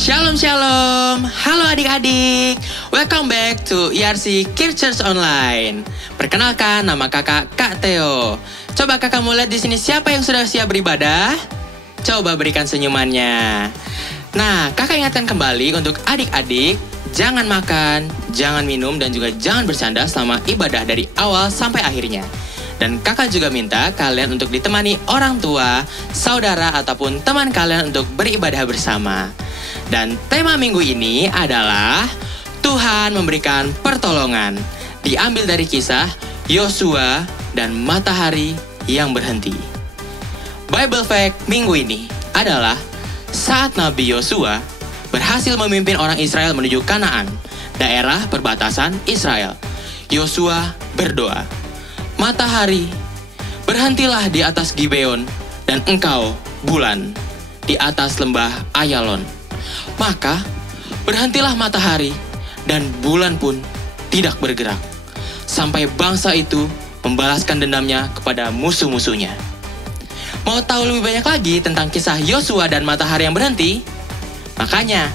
Shalom Shalom, halo adik-adik. Welcome back to ERC Kids Church Online. Perkenalkan, nama kakak Kak Theo. Coba kakak mau lihat di sini siapa yang sudah siap beribadah? Coba berikan senyumannya. Nah, kakak ingatkan kembali untuk adik-adik, jangan makan, jangan minum, dan juga jangan bercanda selama ibadah dari awal sampai akhirnya. Dan kakak juga minta kalian untuk ditemani orang tua, saudara, ataupun teman kalian untuk beribadah bersama. Dan tema minggu ini adalah Tuhan memberikan pertolongan. Diambil dari kisah Yosua dan matahari yang berhenti. Bible fact minggu ini adalah saat Nabi Yosua berhasil memimpin orang Israel menuju Kanaan, daerah perbatasan Israel. Yosua berdoa, "Matahari, berhentilah di atas Gibeon, dan engkau, bulan, di atas lembah Ayalon." Maka berhentilah matahari dan bulan pun tidak bergerak, sampai bangsa itu membalaskan dendamnya kepada musuh-musuhnya. Mau tahu lebih banyak lagi tentang kisah Yosua dan matahari yang berhenti? Makanya,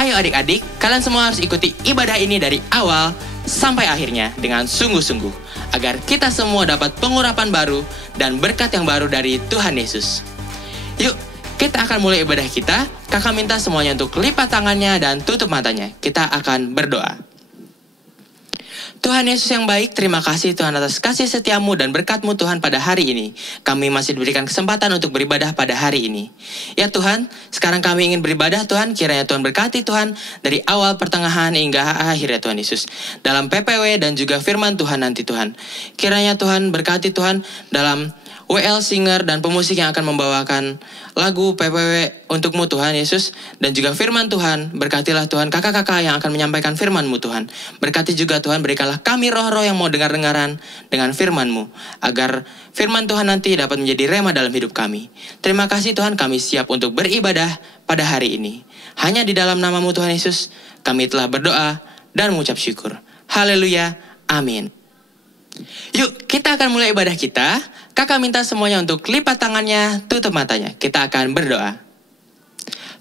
ayo adik-adik, kalian semua harus ikuti ibadah ini dari awal sampai akhirnya dengan sungguh-sungguh, agar kita semua dapat pengurapan baru dan berkat yang baru dari Tuhan Yesus. Yuk, kita akan mulai ibadah kita. Kakak minta semuanya untuk lipat tangannya dan tutup matanya. Kita akan berdoa. Tuhan Yesus yang baik, terima kasih Tuhan atas kasih setiamu dan berkat-Mu Tuhan pada hari ini. Kami masih diberikan kesempatan untuk beribadah pada hari ini. Ya Tuhan, sekarang kami ingin beribadah Tuhan, kiranya Tuhan berkati Tuhan dari awal, pertengahan, hingga akhir ya Tuhan Yesus. Dalam PPW dan juga firman Tuhan nanti Tuhan. Kiranya Tuhan berkati Tuhan dalam WL Singer dan pemusik yang akan membawakan lagu PPW untuk-Mu Tuhan Yesus. Dan juga firman Tuhan, berkatilah Tuhan kakak-kakak yang akan menyampaikan firman-Mu Tuhan. Berkati juga Tuhan, berikanlah kami roh-roh yang mau dengar-dengaran dengan firman-Mu, agar firman Tuhan nanti dapat menjadi rema dalam hidup kami. Terima kasih Tuhan, kami siap untuk beribadah pada hari ini. Hanya di dalam nama-Mu Tuhan Yesus, kami telah berdoa dan mengucap syukur. Haleluya, amin. Yuk, kita akan mulai ibadah kita. Kakak minta semuanya untuk lipat tangannya, tutup matanya. Kita akan berdoa.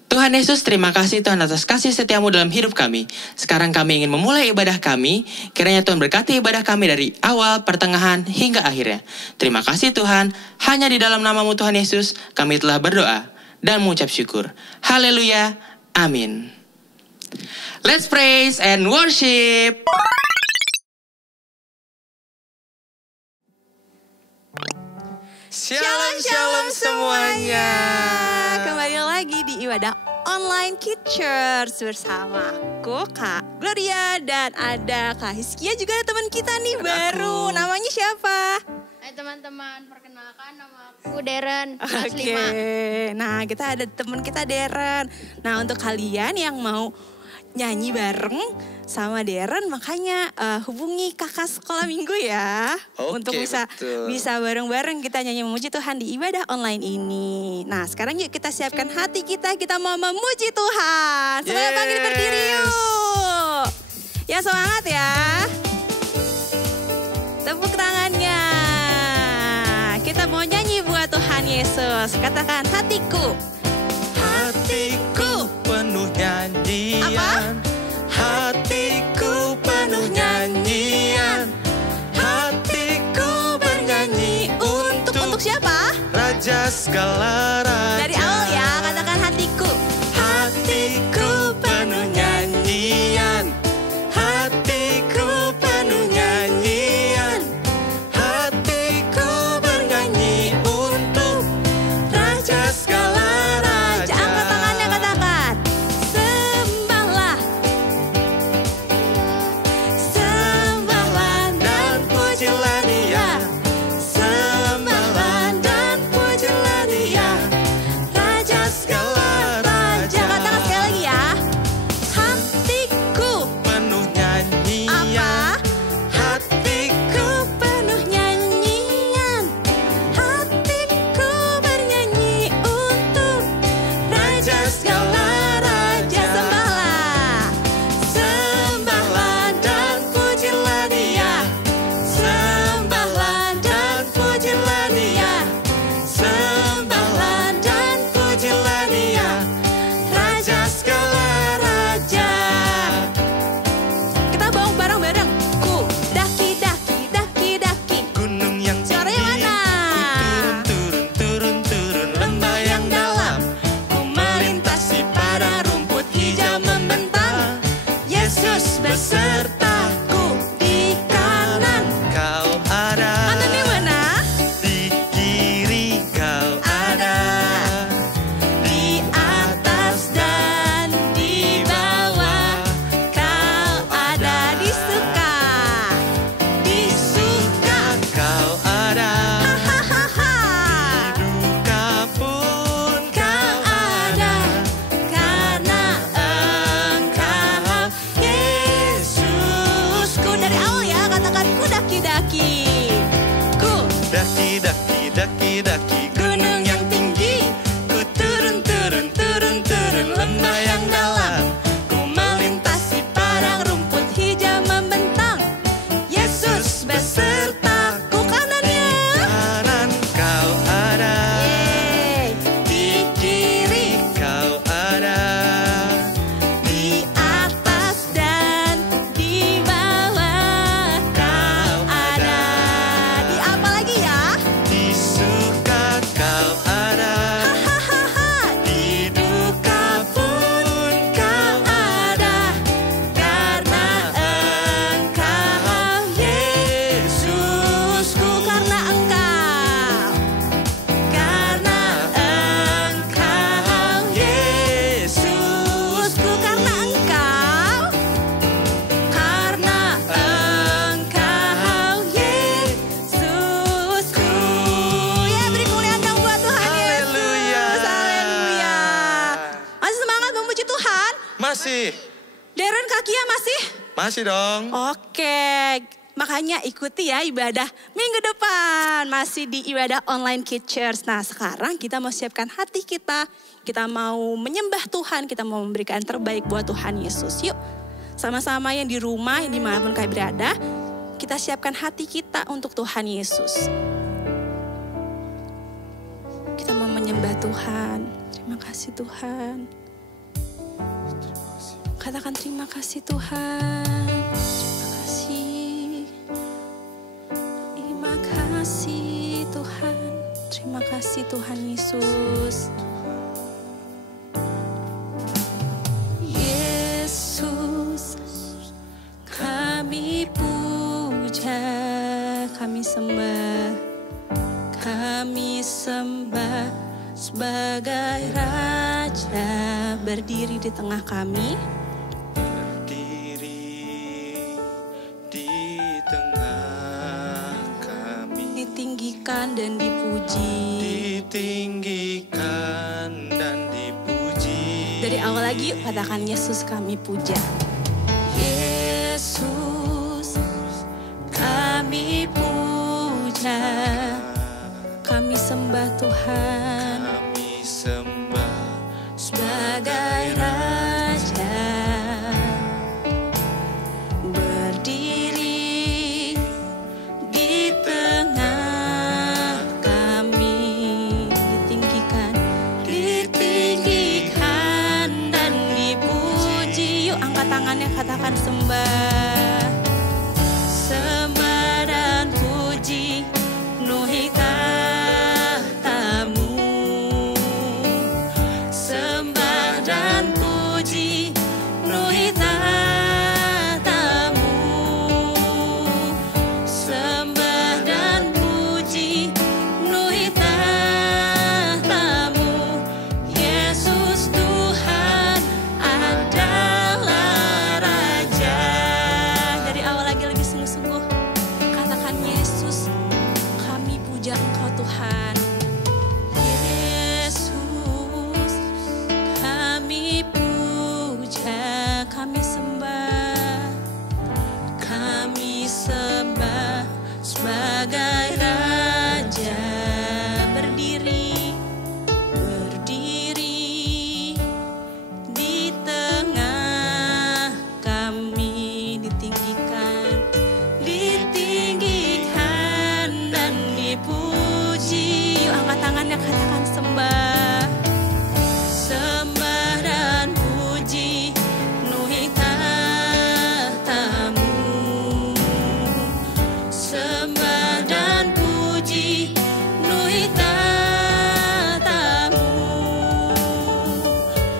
Tuhan Yesus, terima kasih Tuhan atas kasih setiamu dalam hidup kami. Sekarang kami ingin memulai ibadah kami. Kiranya Tuhan berkati ibadah kami dari awal, pertengahan, hingga akhirnya. Terima kasih Tuhan. Hanya di dalam nama-Mu Tuhan Yesus, kami telah berdoa dan mengucap syukur. Haleluya, amin. Let's praise and worship. Shalom shalom semuanya. Kembali lagi di ibadah online Kids Church bersama aku Kak Gloria dan ada Kak Hiskia, juga ada teman kita nih baru. Namanya siapa? Hai teman-teman, perkenalkan nama aku Deren, kelas Oke. 5. Nah, kita ada teman kita Deren. Nah, untuk kalian yang mau nyanyi bareng sama Deren, makanya hubungi kakak sekolah minggu ya. Oke, untuk bisa bareng-bareng kita nyanyi memuji Tuhan di ibadah online ini. Nah, sekarang yuk kita siapkan hati kita mau memuji Tuhan. Semuanya bangkit berdiri yuk. Ya, semangat ya. Tepuk tangannya. Kita mau nyanyi buat Tuhan Yesus. Katakan, hatiku. Hatiku penuh nyanyian. Apa? Hatiku penuh nyanyian. Hatiku bernyanyi Untuk siapa? Raja segala raja. Dari awal ya, katakan hatiku. Hatiku penuh nyanyian. Hatiku penuh nyanyian. Hatiku bernyanyi untuk Raja segala raja. Angkat tangannya, katakan. Sembahlah. Sembahlah dan pujilah Dia. Sembahlah dan pujilah Dia. Raja segala raja. Katakan sekali lagi ya. Hatiku. Penuh nyanyian. Apa? Hatiku Penuh nyanyian. Hatiku bernyanyi untuk Raja segala raja. Sembahlah. Sembahlah dan pujilah Dia. Sembahlah dan pujilah Dia. Sembahlah dan pujilah Dia. Raja segala Masih. Darren Kak Kia masih? Masih dong. Oke, makanya ikuti ya ibadah minggu depan. Masih di ibadah online Kids Church. Nah sekarang kita mau siapkan hati kita. Kita mau menyembah Tuhan, kita mau memberikan terbaik buat Tuhan Yesus. Yuk sama-sama yang di rumah, dimanapun kalian berada. Kita siapkan hati kita untuk Tuhan Yesus. Kita mau menyembah Tuhan. Terima kasih Tuhan. Katakan terima kasih Tuhan. Terima kasih. Terima kasih Tuhan. Terima kasih Tuhan Yesus. Yesus, kami puja, kami sembah, kami sembah sebagai Raja berdiri di tengah kami. Ditinggikan dan dipuji. Ditinggikan dan dipuji. Dari awal lagi yuk katakan Yesus kami puja. Yesus kami puja. Kami sembah Tuhan. Kami sembah Sebagai Raja berdiri di tengah kami. Ditinggikan dan dipuji. Yuk angkat tangannya katakan sembah. Sembah dan puji penuhi tahtamu. Sembah dan puji penuhi tahtamu. Sembah dan puji penuhi tahtamu. Yesus Tuhan adalah Raja. Dari awal lagi lebih sungguh-sungguh katakan Yesus, kami puja Engkau Tuhan. Yesus kami puja, kami sembah, kami sembah sebagai Raja berdiri di tengah kami. Ditinggikan dan dipuji. Yuk angkat tangannya katakan sembah. Sembah dan puji penuhi tahtamu. Sembah dan puji penuhi tahtamu.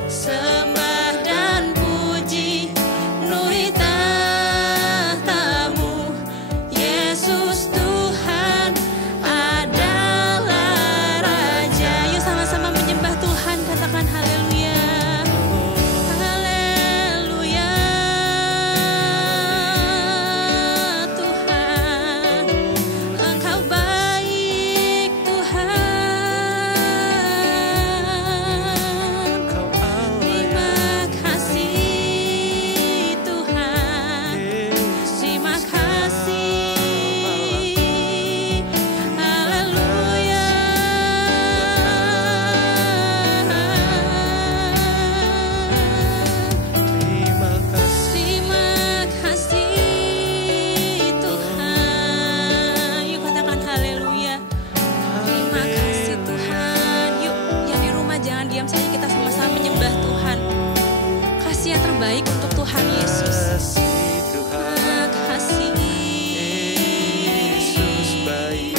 Sembah dan puji penuhi tahtamu. Yesus Tuhan adalah Raja. Yuk sama-sama menyembah Tuhan, katakan haleluya. Haleluya. Tuhan, Engkau baik Tuhan. Terima kasih Tuhan. Terima kasih. Haleluya. terima kasih. Terima kasih Tuhan. Yuk katakan haleluya. Terima kasih Tuhan. Yuk yang di rumah jangan diam saja, kita sama-sama menyembah Tuhan. Kasih yang terbaik untuk Tuhan Yesus. Kasih Tuhan. Terima kasih. Yesus baik.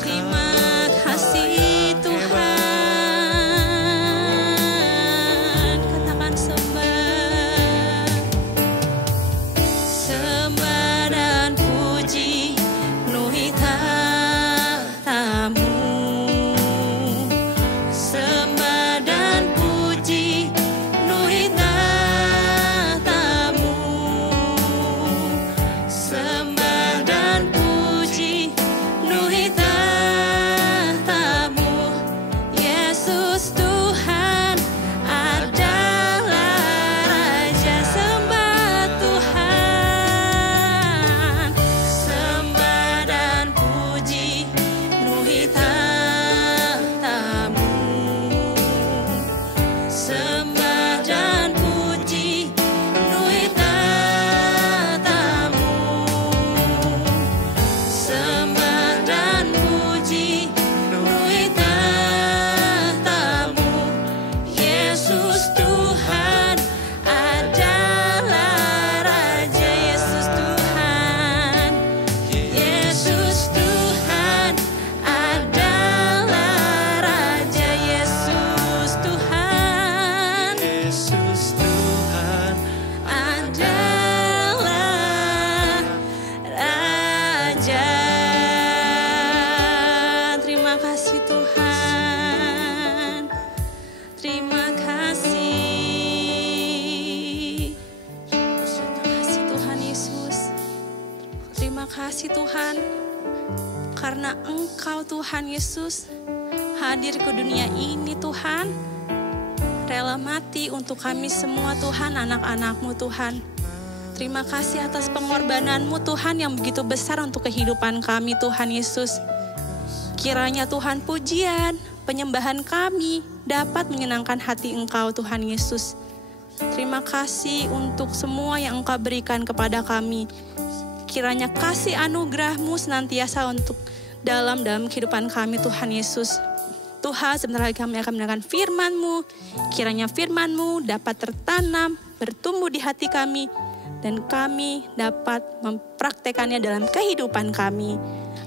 Terima kasih Tuhan. Katakan sembah. Sembah dan puji penuhi tahtamu. Sembah dan puji penuhi tahtamu. Terima kasih. Terima kasih Tuhan Yesus. Terima kasih Tuhan. Karena Engkau Tuhan Yesus hadir ke dunia ini Tuhan. Rela mati untuk kami semua Tuhan, anak-anak-Mu Tuhan. Terima kasih atas pengorbanan-Mu Tuhan yang begitu besar untuk kehidupan kami Tuhan Yesus. Kiranya Tuhan pujian, penyembahan kami dapat menyenangkan hati Engkau Tuhan Yesus. Terima kasih untuk semua yang Engkau berikan kepada kami. Kiranya kasih anugerah-Mu senantiasa untuk dalam kehidupan kami Tuhan Yesus. Tuhan, sebentar lagi kami akan mendengarkan firman-Mu. Kiranya firman-Mu dapat tertanam, bertumbuh di hati kami, dan kami dapat mempraktekannya dalam kehidupan kami,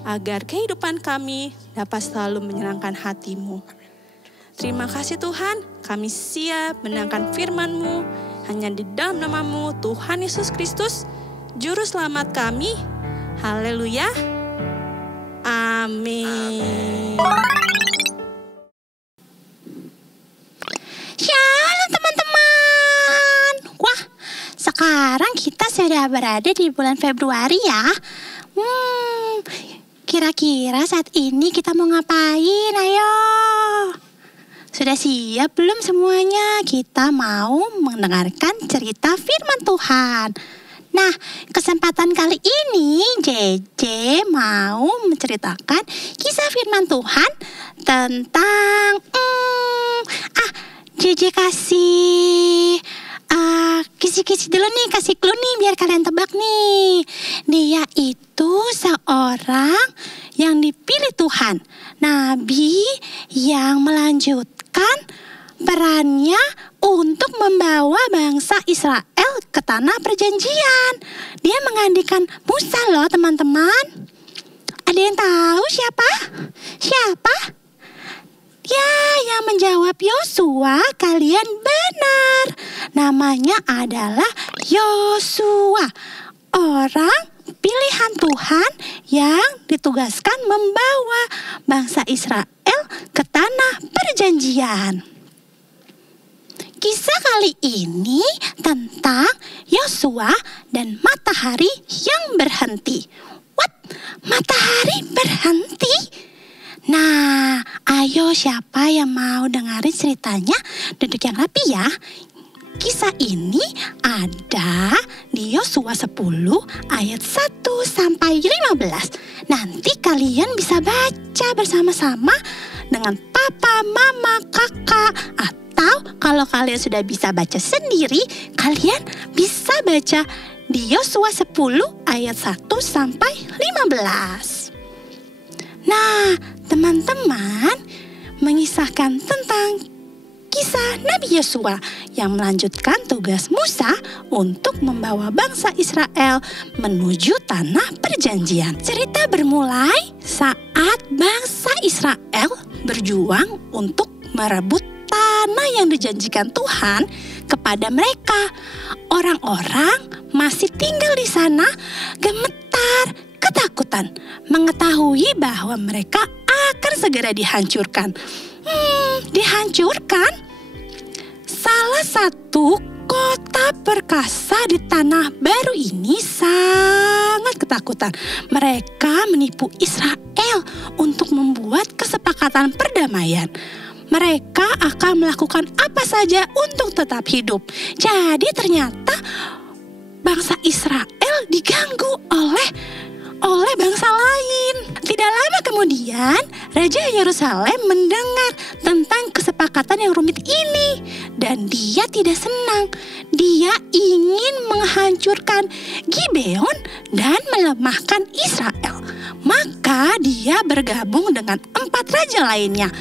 agar kehidupan kami dapat selalu menyenangkan hati-Mu. Terima kasih Tuhan, kami siap mendengarkan firman-Mu, hanya di dalam nama-Mu, Tuhan Yesus Kristus, Juru Selamat kami. Haleluya. Amin. Shalom teman-teman. Wah, sekarang kita sudah berada di bulan Februari ya. Kira-kira saat ini kita mau ngapain? Ayo. Sudah siap belum semuanya? Kita mau mendengarkan cerita firman Tuhan. Nah, kesempatan kali ini JJ mau menceritakan kisah firman Tuhan tentang JJ kasih kisi-kisi dulu nih, kasih clue nih biar kalian tebak nih. Dia itu seorang yang dipilih Tuhan, nabi yang melanjutkan perannya untuk membawa bangsa Israel ke tanah perjanjian. Dia menggantikan Musa loh teman-teman. Ada yang tahu siapa? Siapa? Ya, yang menjawab Yosua, kalian benar. Namanya adalah Yosua, orang pilihan Tuhan yang ditugaskan membawa bangsa Israel ke tanah perjanjian. Kisah kali ini tentang Yosua dan matahari yang berhenti. What? Matahari berhenti? Nah, ayo siapa yang mau dengerin ceritanya? Duduk yang rapi ya. Kisah ini ada di Yosua 10 ayat 1 sampai 15. Nanti kalian bisa baca bersama-sama dengan papa, mama, kakak, atau kalau kalian sudah bisa baca sendiri, kalian bisa baca di Yosua 10 ayat 1 sampai 15. Nah, teman-teman, mengisahkan tentang kisah Nabi Yosua yang melanjutkan tugas Musa untuk membawa bangsa Israel menuju tanah perjanjian. Cerita bermulai saat bangsa Israel berjuang untuk merebut tanah yang dijanjikan Tuhan kepada mereka. Orang-orang masih tinggal di sana gemetar, ketakutan, mengetahui bahwa mereka akan segera dihancurkan. Dihancurkan? Salah satu kota perkasa di tanah baru ini sangat ketakutan. Mereka menipu Israel untuk membuat kesepakatan perdamaian. Mereka akan melakukan apa saja untuk tetap hidup. Jadi ternyata bangsa Israel diganggu oleh bangsa lain. Tidak lama kemudian, Raja Yerusalem mendengar tentang kesepakatan yang rumit ini. Dan dia tidak senang. Dia ingin menghancurkan Gibeon dan melemahkan Israel. Maka dia bergabung dengan 4 raja lainnya.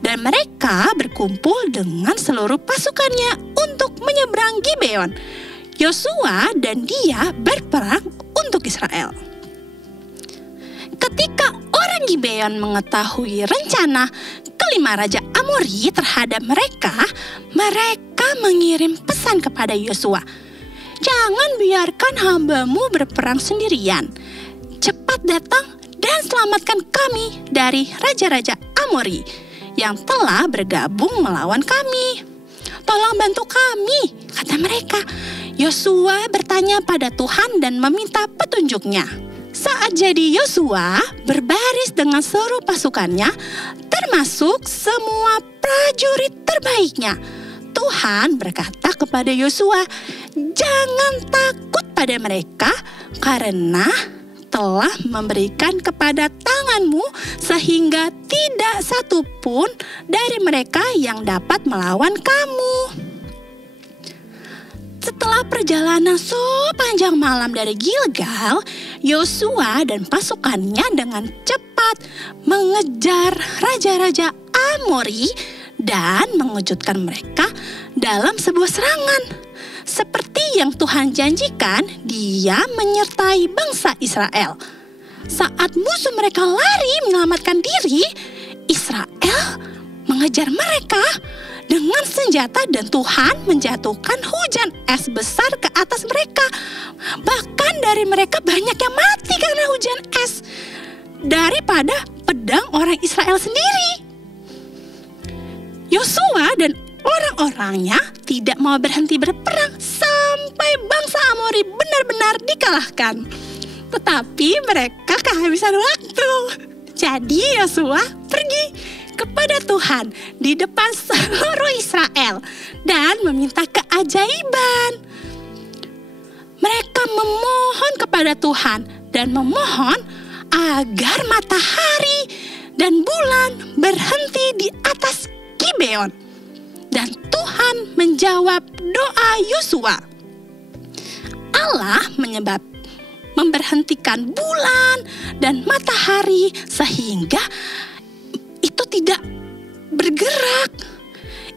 Dan mereka berkumpul dengan seluruh pasukannya untuk menyeberang Gibeon. Yosua dan dia berperang untuk Israel. Ketika orang Gibeon mengetahui rencana kelima raja Amori terhadap mereka, mereka mengirim pesan kepada Yosua. Jangan biarkan hambamu berperang sendirian. Cepat datang dan selamatkan kami dari raja-raja Amori. yang telah bergabung melawan kami. Tolong bantu kami, kata mereka. Yosua bertanya pada Tuhan dan meminta petunjuknya. Saat jadi Yosua berbaris dengan seluruh pasukannya, termasuk semua prajurit terbaiknya. Tuhan berkata kepada Yosua, "Jangan takut pada mereka, karena telah memberikan kepada tanganmu sehingga tidak satu pun dari mereka yang dapat melawan kamu." Setelah perjalanan sepanjang malam dari Gilgal, Yosua dan pasukannya dengan cepat mengejar raja-raja Amori dan mengejutkan mereka dalam sebuah serangan. Seperti yang Tuhan janjikan, Dia menyertai bangsa Israel. Saat musuh mereka lari menyelamatkan diri, Israel mengejar mereka dengan senjata dan Tuhan menjatuhkan hujan es besar ke atas mereka. Bahkan dari mereka banyak yang mati karena hujan es daripada pedang orang Israel sendiri. Yosua dan orang-orangnya tidak mau berhenti berperang sampai bangsa Amori benar-benar dikalahkan. Tetapi mereka kehabisan waktu. Jadi Yosua pergi kepada Tuhan di depan seluruh Israel dan meminta keajaiban. Mereka memohon kepada Tuhan dan memohon agar matahari dan bulan berhenti di atas Gibeon. Dan Tuhan menjawab doa Yosua. Allah memberhentikan bulan dan matahari sehingga itu tidak bergerak.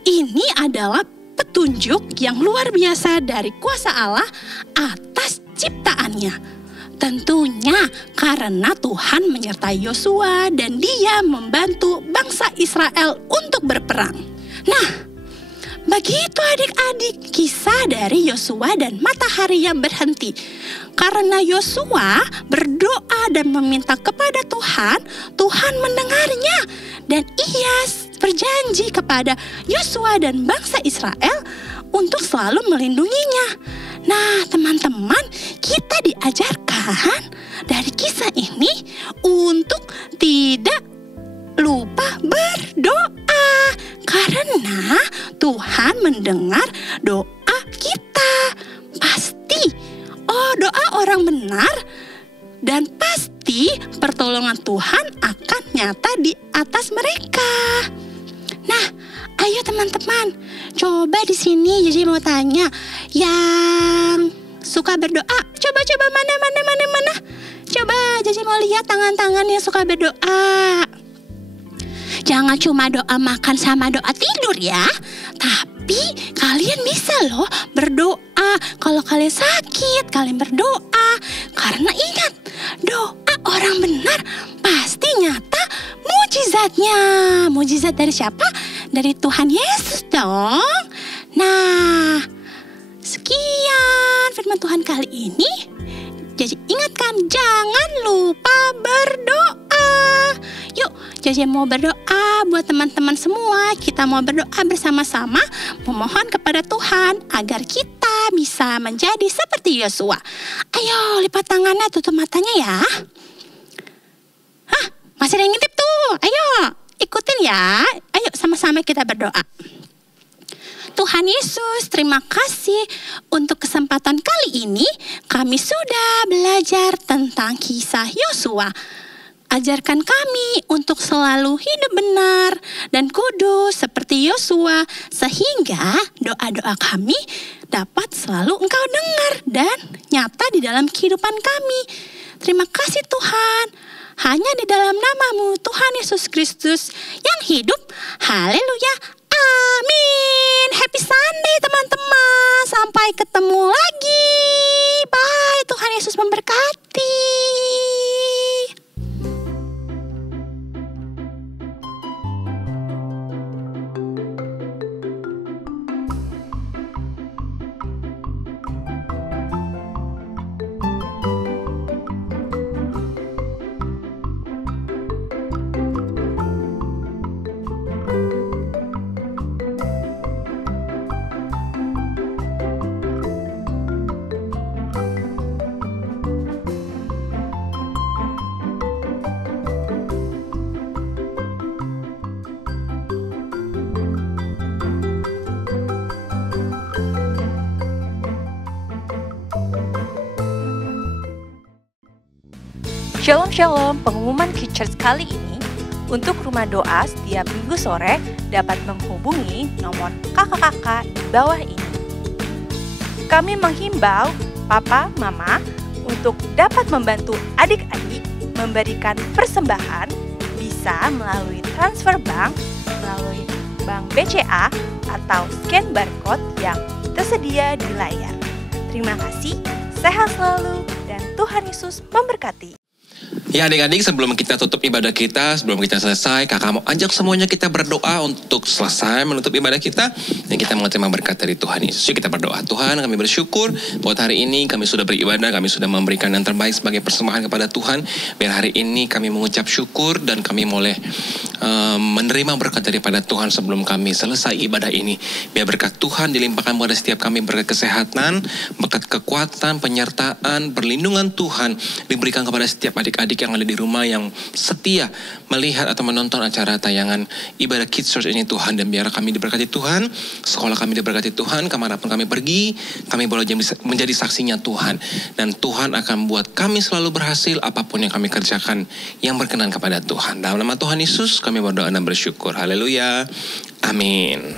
Ini adalah petunjuk yang luar biasa dari kuasa Allah atas ciptaannya. Tentunya karena Tuhan menyertai Yosua dan Dia membantu bangsa Israel untuk berperang. Nah, begitu adik-adik kisah dari Yosua dan matahari yang berhenti. Karena Yosua berdoa dan meminta kepada Tuhan, Tuhan mendengarnya. Dan Ia berjanji kepada Yosua dan bangsa Israel untuk selalu melindunginya. Nah, teman-teman, kita diajarkan dari kisah ini untuk tidak lupa berdoa, karena Tuhan mendengar doa kita. Pasti, doa orang benar dan pasti pertolongan Tuhan akan nyata di atas mereka. Nah, ayo teman-teman, coba di sini Jadi mau tanya, yang suka berdoa, coba mana? Coba Jadi mau lihat tangan-tangan yang suka berdoa. Jangan cuma doa makan sama doa tidur ya, tapi kalian bisa loh berdoa. Kalau kalian sakit, kalian berdoa. Karena ingat, doa orang benar pasti nyata mujizatnya. Mujizat dari siapa? Dari Tuhan Yesus dong. Nah, sekian firman Tuhan kali ini. Jadi ingatkan, jangan lupa berdoa. Yuk, Jadi mau berdoa buat teman-teman semua. Kita mau berdoa bersama-sama, memohon kepada Tuhan agar kita bisa menjadi seperti Yosua. Ayo, lipat tangannya, tutup matanya ya. Hah, masih ada yang ngintip tuh. Ayo, ikutin ya. Ayo, sama-sama kita berdoa. Tuhan Yesus, terima kasih untuk kesempatan kali ini. Kami sudah belajar tentang kisah Yosua. Ajarkan kami untuk selalu hidup benar dan kudus seperti Yosua, sehingga doa-doa kami dapat selalu Engkau dengar dan nyata di dalam kehidupan kami. Terima kasih Tuhan. Hanya di dalam nama-Mu Tuhan Yesus Kristus yang hidup. Haleluya. Amin. Happy Sunday teman-teman. Sampai ketemu lagi. Bye. Tuhan Yesus memberkati. Shalom Shalom, pengumuman Kids Church kali ini untuk rumah doa setiap minggu sore dapat menghubungi nomor kakak-kakak di bawah ini. Kami menghimbau Papa, Mama untuk dapat membantu adik-adik memberikan persembahan bisa melalui transfer bank, melalui bank BCA atau scan barcode yang tersedia di layar. Terima kasih, sehat selalu, dan Tuhan Yesus memberkati. Ya adik-adik, sebelum kita tutup ibadah kita, sebelum kita selesai, kakak mau ajak semuanya kita berdoa untuk selesai menutup ibadah kita. Dan kita mau terima berkat dari Tuhan Yesus. Yuk kita berdoa. Tuhan, kami bersyukur buat hari ini kami sudah beribadah, kami sudah memberikan yang terbaik sebagai persembahan kepada Tuhan. Biar hari ini kami mengucap syukur dan kami boleh menerima berkat daripada Tuhan sebelum kami selesai ibadah ini. Biar berkat Tuhan dilimpahkan kepada setiap kami, berkat kesehatan, berkat kekuatan, penyertaan, perlindungan Tuhan diberikan kepada setiap adik-adik yang ada di rumah yang setia melihat atau menonton acara tayangan ibadah Kids Church ini Tuhan. Dan biar kami diberkati Tuhan, sekolah kami diberkati Tuhan, kemanapun kami pergi, kami boleh menjadi saksinya Tuhan. Dan Tuhan akan buat kami selalu berhasil apapun yang kami kerjakan yang berkenan kepada Tuhan. Dalam nama Tuhan Yesus kami berdoa dan bersyukur. Haleluya. Amin.